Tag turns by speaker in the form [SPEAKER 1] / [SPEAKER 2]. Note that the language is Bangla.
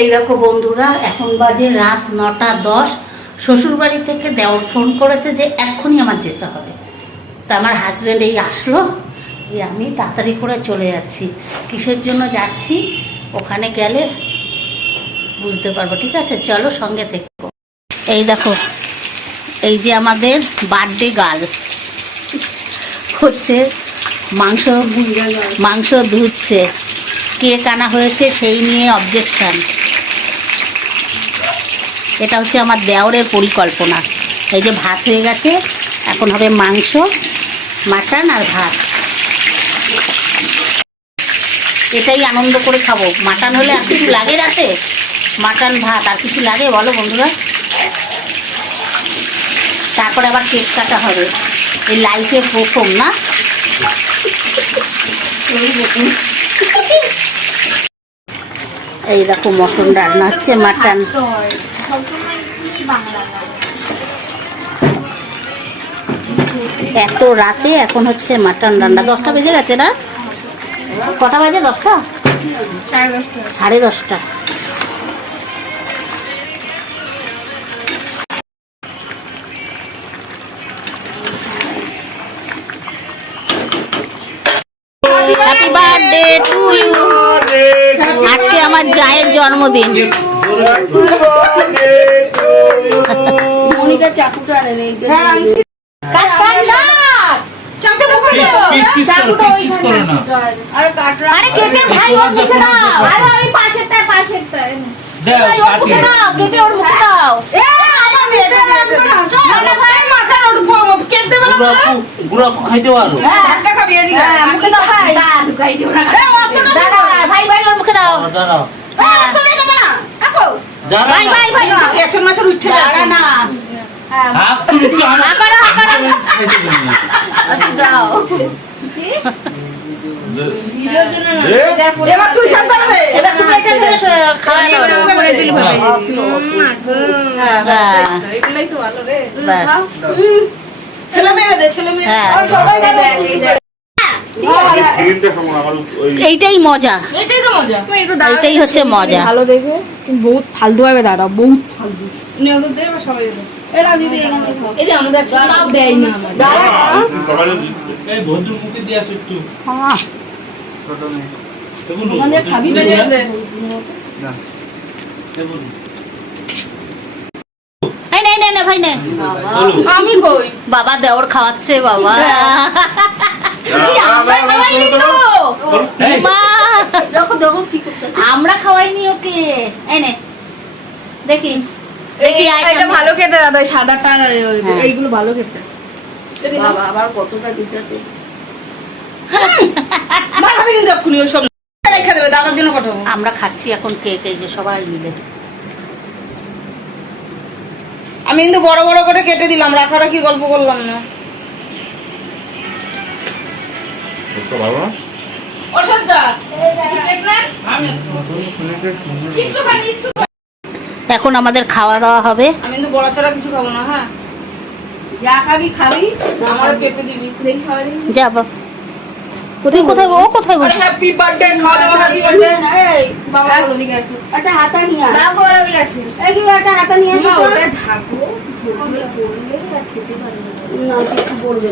[SPEAKER 1] এই দেখো বন্ধুরা এখন বাজে রাত নটা দশ। শ্বশুরবাড়ি থেকে দেওর ফোন করেছে যে এক্ষুনি আমার যেতে হবে। তা আমার হাজব্যান্ড এই আসলো এই আমি তাড়াতাড়ি করে চলে যাচ্ছি। কিসের জন্য যাচ্ছি? ওখানে গেলে বুঝতে পারব ঠিক আছে? চলো সঙ্গে থেকে। এই দেখো এই যে আমাদের বার্থডে গার্ল হচ্ছে মাংস মাংস ধুচ্ছে। কেক আনা হয়েছে সেই নিয়ে অবজেকশন এটা হচ্ছে আমার দেওরের পরিকল্পনা। এই যে ভাত হয়ে গেছে, এখন হবে মাংস, মাটন আর ভাত। এটাই আনন্দ করে খাব। মাটন হলে আর কিছু লাগে রাতে? মাটন, ভাত, আর কিছু লাগে বলো বন্ধুরা? তারপরে আবার কেক কাটা হবে। এই লাইফে প্রথম না? এই দেখো মটন রান্না হচ্ছে মাটন? এত রাতে এখন হচ্ছে মাটন রান্না। দশটা বেজে গেছে না? কটা বাজে দশটা?
[SPEAKER 2] সাড়ে দশটা।
[SPEAKER 1] সাড়ে দশটা হ্যাপি আমার জায়ের জন্মদিন।
[SPEAKER 2] আরে
[SPEAKER 1] কেটে ভাই ওর মুখে দাও।
[SPEAKER 2] আরে ওই পাশেরটা পাশেরটা
[SPEAKER 3] গুড়া আপু গুড়া আপু খাইতে পারো।
[SPEAKER 2] হ্যাঁ
[SPEAKER 1] হ্যাঁ, মুখে দাও।
[SPEAKER 2] না ঢুকাই দিও না
[SPEAKER 1] দাঁড়াও,
[SPEAKER 2] দেখো
[SPEAKER 1] ভাই ভাই ভাই
[SPEAKER 2] কেচন মাছের উঠে
[SPEAKER 1] দাঁড়া না। তুমি হ্যাঁ, ব্যাস।
[SPEAKER 2] ছেলে মেরে দে ছেলে
[SPEAKER 1] হ্যাঁ।
[SPEAKER 2] সবাই
[SPEAKER 1] এইটাই মজা।
[SPEAKER 2] এটাই
[SPEAKER 1] এইটাই হচ্ছে মজা।
[SPEAKER 4] ভালো দেখে তুমি বহুত ফালতু ভাবে দাঁড়াও বহুত ফালতু।
[SPEAKER 2] সবাই যাবে এরা দিদি এখানে এই যে আমাদের লাভ
[SPEAKER 4] দেয় না আমার
[SPEAKER 5] সবাই দিচ্ছে
[SPEAKER 3] এই ভদ্র মুখে দিয়ে আসো একটু।
[SPEAKER 1] হ্যাঁ।
[SPEAKER 3] দেখুন
[SPEAKER 2] ওখানে খাবি বেজে দে
[SPEAKER 3] দেখুন।
[SPEAKER 1] এই নে, নে, নে, ভাই নে।
[SPEAKER 2] আমি কই?
[SPEAKER 1] বাবা দেওর খাওয়াচ্ছে বাবা
[SPEAKER 2] আমরা খাওয়াইনি তো
[SPEAKER 3] এই,
[SPEAKER 1] মা
[SPEAKER 2] দেখো দেখো কি করতে
[SPEAKER 1] আমরা খাওয়াইনি ওকে। এই নে। দেখি। দেখি
[SPEAKER 4] এটা ভালো খেতে দাদা সাদাটা
[SPEAKER 1] হ্যাঁ।
[SPEAKER 4] এইগুলো ভালো খেতে।
[SPEAKER 2] বাবা আবার কতটা দিতে মারাবি কিন্তু এক্ষুনি ওই রেখে দেবে দাদার জন্য পাঠাবো।
[SPEAKER 1] আমরা খাচ্ছি এখন কেক এই যে সবাই মিলে।
[SPEAKER 2] আমি কিন্তু বড় বড় করে কেটে দিলাম রাখারাখি গল্প করলাম না?
[SPEAKER 1] এখন আমাদের খাওয়া দাওয়া হবে।
[SPEAKER 2] আমি কিন্তু বড় ছাড়া কিছু খাব না হ্যাঁ।
[SPEAKER 4] যা
[SPEAKER 1] বাবা। কোথায় কোথায় ও কোথায় বসে
[SPEAKER 2] হ্যাপি বার্থডে খাওয়া দাওয়া হ্যাপি বার্থডে
[SPEAKER 4] এই বাবা ওদিকে আছে একটা হাতা নিয়ে আয়।
[SPEAKER 2] রাখো আর
[SPEAKER 4] এই কি একটা হাতা নিয়ে আসো
[SPEAKER 2] ওটা ঢাকো
[SPEAKER 4] না কিছু বলবে না।